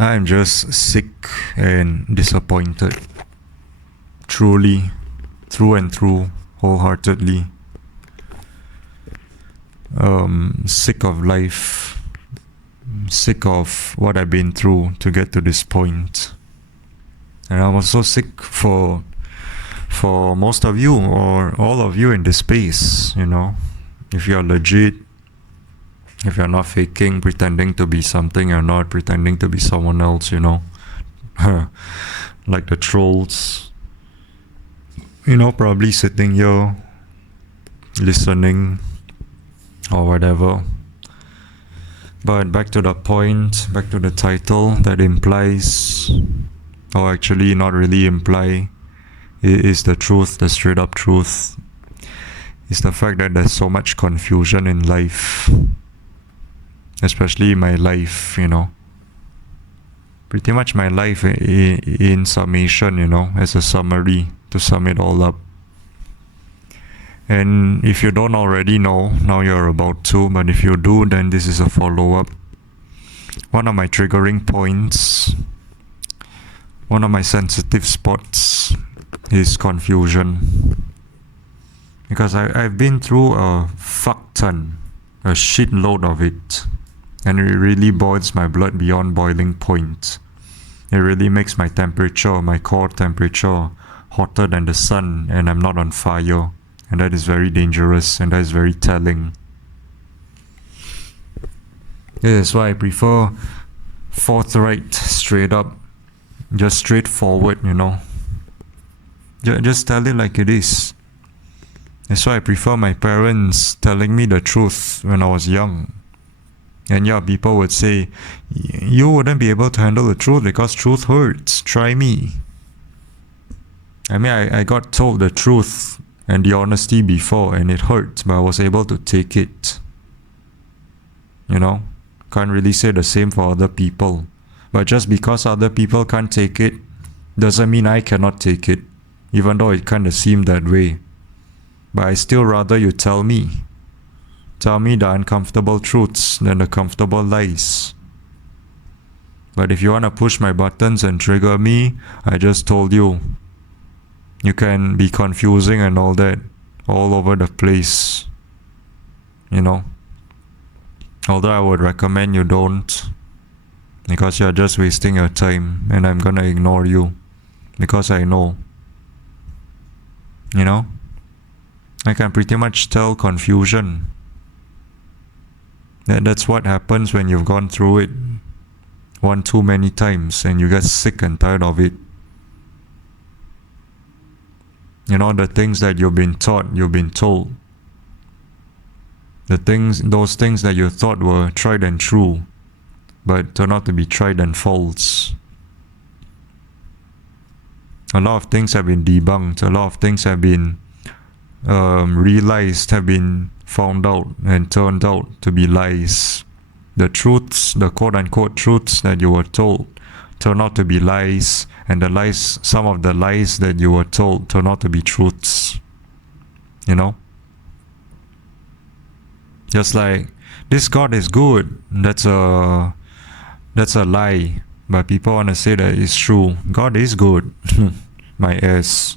I'm just sick and disappointed. Truly, through and through, wholeheartedly. Sick of life. Sick of what I've been through to get to this point. And I'm also sick for most of you or all of you in this space, If you're legit, if you're not faking, pretending to be something you're not, pretending to be someone else, like the trolls, probably sitting here listening or whatever. But back to the point, back to the title that implies, or actually not really imply, is the truth, the straight up truth. Is the fact that there's so much confusion in life. Especially my life, Pretty much my life in summation, as a summary to sum it all up. And if you don't already know, now you're about to, but if you do, then this is a follow-up. One of my triggering points, one of my sensitive spots is confusion. Because I've been through a fuck ton, a shitload of it. And it really boils my blood beyond boiling point. It really makes my temperature, my core temperature, hotter than the sun, and I'm not on fire. And that is very dangerous, and that is very telling. That's why I prefer forthright, straight up, just straightforward, Just tell it like it is. That's why I prefer my parents telling me the truth when I was young. And yeah, people would say, you wouldn't be able to handle the truth because truth hurts. Try me. I mean, I got told the truth and the honesty before and it hurt, but I was able to take it. Can't really say the same for other people. But just because other people can't take it, doesn't mean I cannot take it. Even though it kind of seemed that way. But I still rather you tell me. Tell me the uncomfortable truths than the comfortable lies. But if you want to push my buttons and trigger me, I just told you. You can be confusing and all that, all over the place. Although I would recommend you don't. Because you're just wasting your time and I'm gonna ignore you. Because I know. I can pretty much tell confusion. That's what happens when you've gone through it one too many times and you get sick and tired of it. The things that you've been taught, you've been told. Those things that you thought were tried and true, but turn out to be tried and false. A lot of things have been debunked. A lot of things have been realized, have been found out and turned out to be lies. The truths, the quote-unquote truths that you were told turn out to be lies, and the lies, some of the lies that you were told turn out to be truths. Just like, this God is good, that's a lie, but people want to say that it's true. God is good. My ass.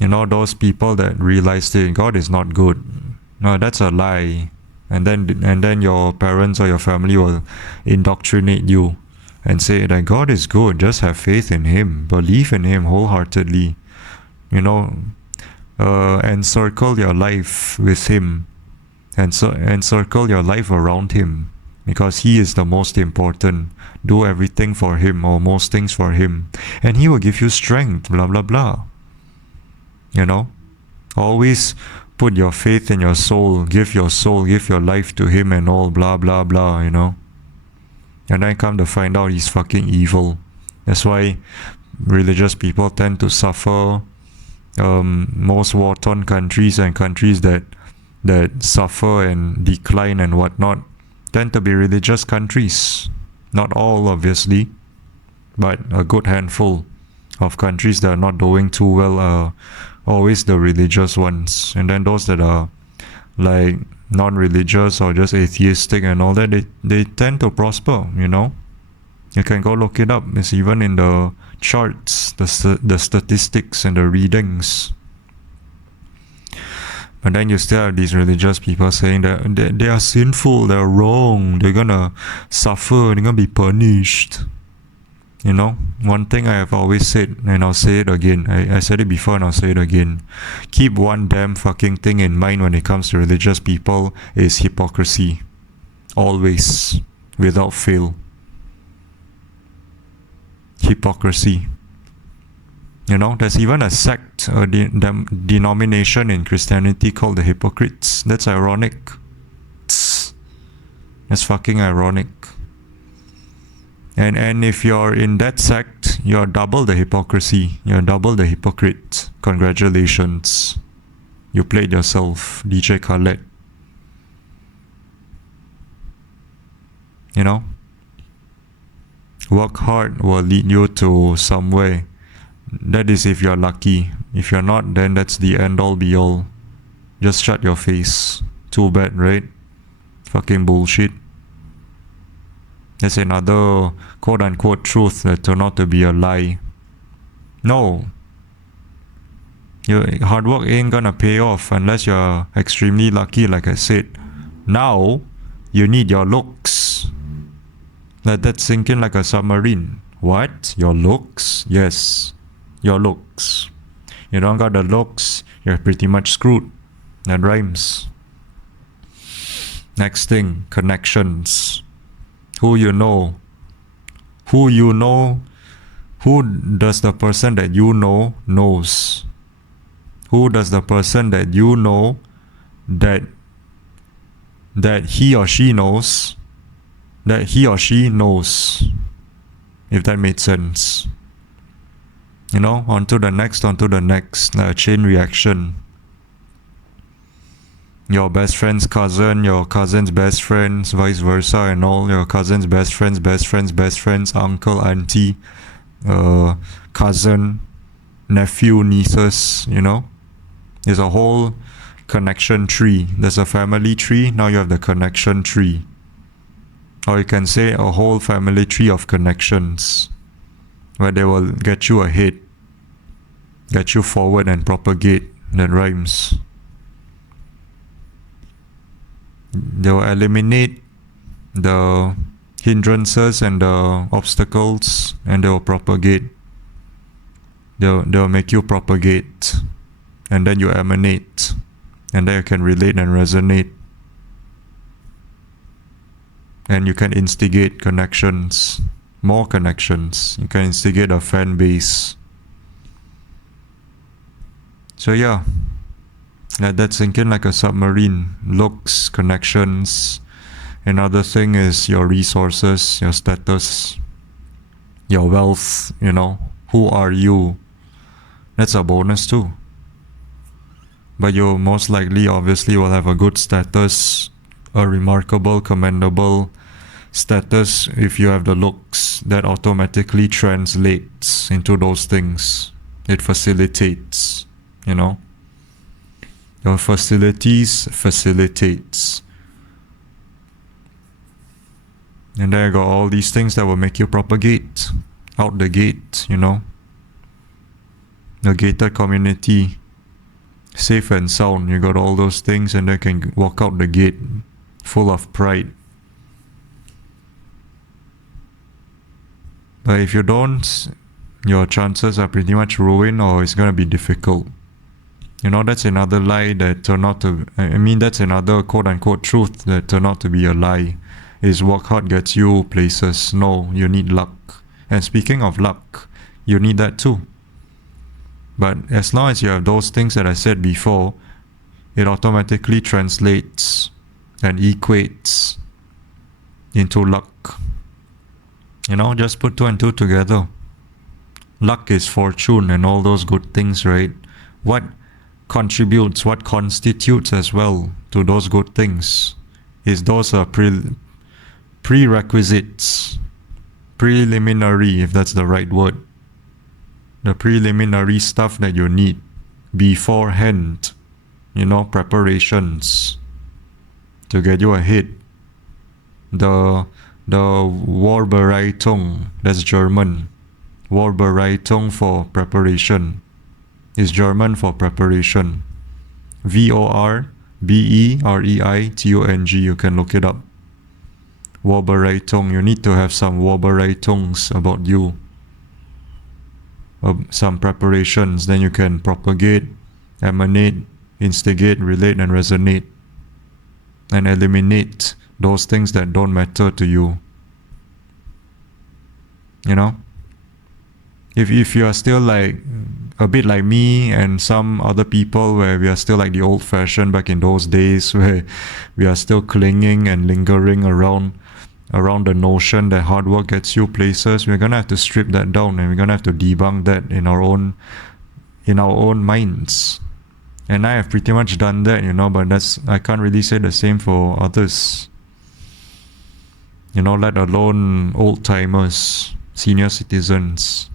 Those people that realize that God is not good. No, that's a lie. And then your parents or your family will indoctrinate you and say that God is good. Just have faith in Him. Believe in Him wholeheartedly. Encircle your life with Him. And so encircle your life around Him. Because He is the most important. Do everything for Him or most things for Him. And He will give you strength. Blah, blah, blah. Always put your faith in your soul, give your life to Him and all, blah, blah, blah, And then come to find out He's fucking evil. That's why religious people tend to suffer. Most war-torn countries and countries that suffer and decline and whatnot tend to be religious countries. Not all, obviously, but a good handful of countries that are not doing too well are always the religious ones. And then those that are like non-religious or just atheistic and all that, they tend to prosper, you know. You can go look it up. It's even in the charts, the statistics and the readings. But then you still have these religious people saying that they are sinful, they're wrong, they're gonna suffer, they're gonna be punished. You know, one thing I have always said, and I'll say it again, I said it before and I'll say it again. Keep one damn fucking thing in mind when it comes to religious people, is hypocrisy. Always. Without fail. Hypocrisy. You know, there's even a sect, a denomination in Christianity called the hypocrites. That's ironic. That's fucking ironic. And if you're in that sect, you're double the hypocrisy. You're double the hypocrite. Congratulations. You played yourself, DJ Khaled. You know? Work hard will lead you to somewhere. That is if you're lucky. If you're not, then that's the end all be all. Just shut your face. Too bad, right? Fucking bullshit. That's another quote-unquote truth that turned out to be a lie. No. Your hard work ain't gonna pay off unless you're extremely lucky, like I said. Now, you need your looks. Let that sink in like a submarine. What? Your looks? Yes. Your looks. You don't got the looks, you're pretty much screwed. That rhymes. Next thing, connections. Who you know. Who you know. Who does the person that you know knows? Who does the person that you know that he or she knows that he or she knows? If that made sense. You know, on to the next, like a chain reaction. Your best friend's cousin, your cousin's best friends, vice versa, and all your cousin's best friends, uncle, auntie, cousin, nephew, nieces, you know. There's a whole connection tree. There's a family tree, now you have the connection tree. Or you can say a whole family tree of connections, where they will get you ahead, get you forward and propagate. That rhymes. They will eliminate the hindrances and the obstacles, and they will propagate. They'll make you propagate, and then you emanate, and then you can relate and resonate, and you can instigate connections, more connections. You can instigate a fan base. So yeah, let that sink in like a submarine. Looks, connections. Another thing is your resources, your status, your wealth, you know. Who are you? That's a bonus too. But you most likely, obviously, will have a good status, a remarkable, commendable status. If you have the looks, that automatically translates into those things. It facilitates, you know. Your facilities facilitates. And then you got all these things that will make you propagate out the gate, you know. The gated community, safe and sound. You got all those things, and they can walk out the gate full of pride. But if you don't, your chances are pretty much ruined, or it's gonna be difficult. You know, that's another lie that turned out to... I mean, that's another quote-unquote truth that turned out to be a lie. Is work hard gets you places. No, you need luck. And speaking of luck, you need that too. But as long as you have those things that I said before, it automatically translates and equates into luck. You know, just put two and two together. Luck is fortune and all those good things, right? What contributes, what constitutes as well to those good things is those prerequisites, preliminary, if that's the right word. The preliminary stuff that you need beforehand, you know, preparations. to get you a hit. The Vorbereitung, that's German. Vorbereitung for preparation is German for preparation. Vorbereitung, you can look it up. Vorbereitung, you need to have some Vorbereitungs about you. Some preparations, then you can propagate, emanate, instigate, relate, and resonate. And eliminate those things that don't matter to you. You know? If you are still like a bit like me and some other people where we are still like the old fashioned back in those days where we are still clinging and lingering around the notion that hard work gets you places, we're gonna have to strip that down and we're gonna have to debunk that in our own minds. And I have pretty much done that, but I can't really say the same for others. Let alone old timers, senior citizens.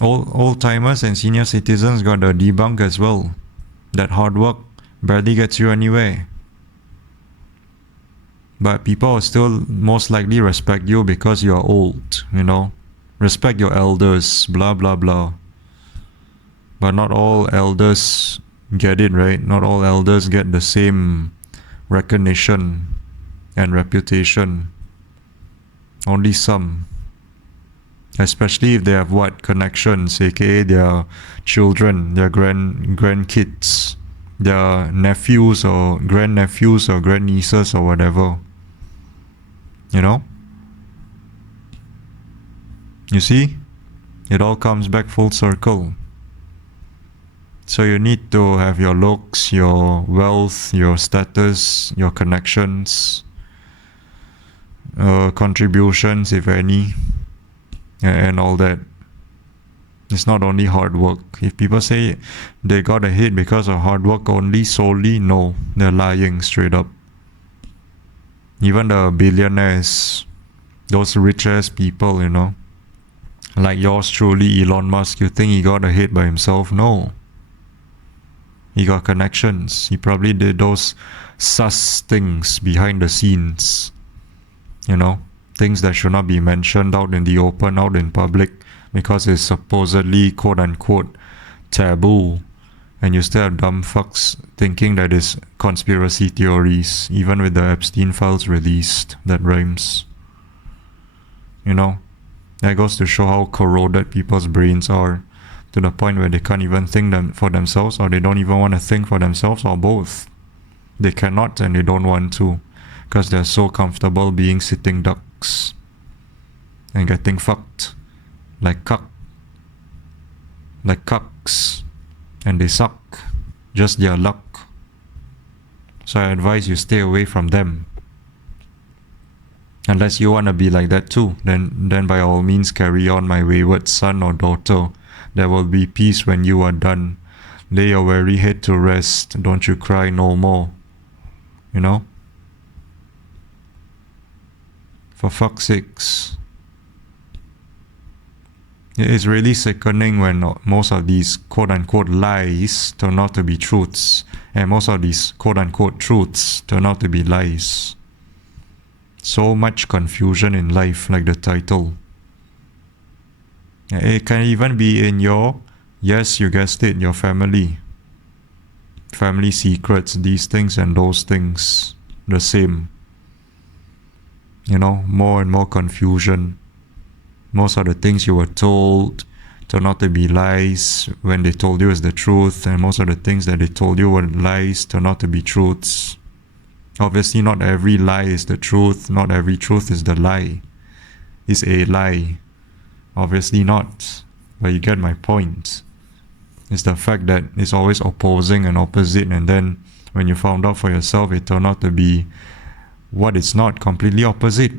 Old timers and senior citizens got the debunk as well. That hard work barely gets you anywhere. But people will still most likely respect you because you are old, Respect your elders, blah blah blah. But not all elders get it, right? Not all elders get the same recognition and reputation. Only some. Especially if they have connections, aka their children, their grandkids, their nephews or grandnephews or grandnieces or whatever. You see? It all comes back full circle. So you need to have your looks, your wealth, your status, your connections, contributions, if any, and all that. It's not only hard work. If people say they got a hit because of hard work only, solely, no, they're lying straight up. Even the billionaires, those rich-ass people, like yours truly, Elon Musk, you think he got a hit by himself? No. He got connections. He probably did those sus things behind the scenes. Things that should not be mentioned out in the open, out in public, because it's supposedly quote-unquote taboo. And you still have dumb fucks thinking that it's conspiracy theories, even with the Epstein files released. That rhymes. That goes to show how corroded people's brains are, to the point where they can't even think for themselves, or they don't even want to think for themselves, or both. They cannot and they don't want to, because they're so comfortable being sitting ducks and getting fucked like cucks, and they suck, just their luck. So I advise you stay away from them. Unless you want to be like that too, then by all means carry on, my wayward son or daughter. There will be peace when you are done. Lay your weary head to rest. Don't you cry no more. For fuck's sakes. It is really sickening when most of these quote-unquote lies turn out to be truths, and most of these quote-unquote truths turn out to be lies. So much confusion in life, like the title. It can even be in your, yes, you guessed it, your family. Family secrets, these things and those things, the same. More and more confusion. Most of the things you were told turn out to be lies when they told you is the truth, and most of the things that they told you were lies turn out to be truths. Obviously, not every lie is the truth, not every truth is the lie. Is a lie. Obviously not. But you get my point. It's the fact that it's always opposing and opposite, and then when you found out for yourself, it turned out to be what it's not, completely opposite.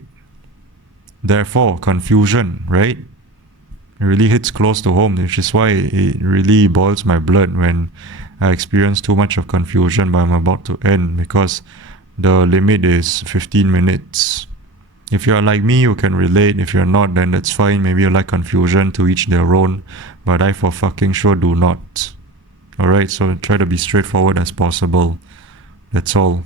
Therefore, confusion, right? It really hits close to home, which is why it really boils my blood when I experience too much of confusion, but I'm about to end, because the limit is 15 minutes. If you're like me, you can relate. If you're not, then that's fine. Maybe you like confusion, to each their own. But I for fucking sure do not. Alright, so try to be straightforward as possible. That's all.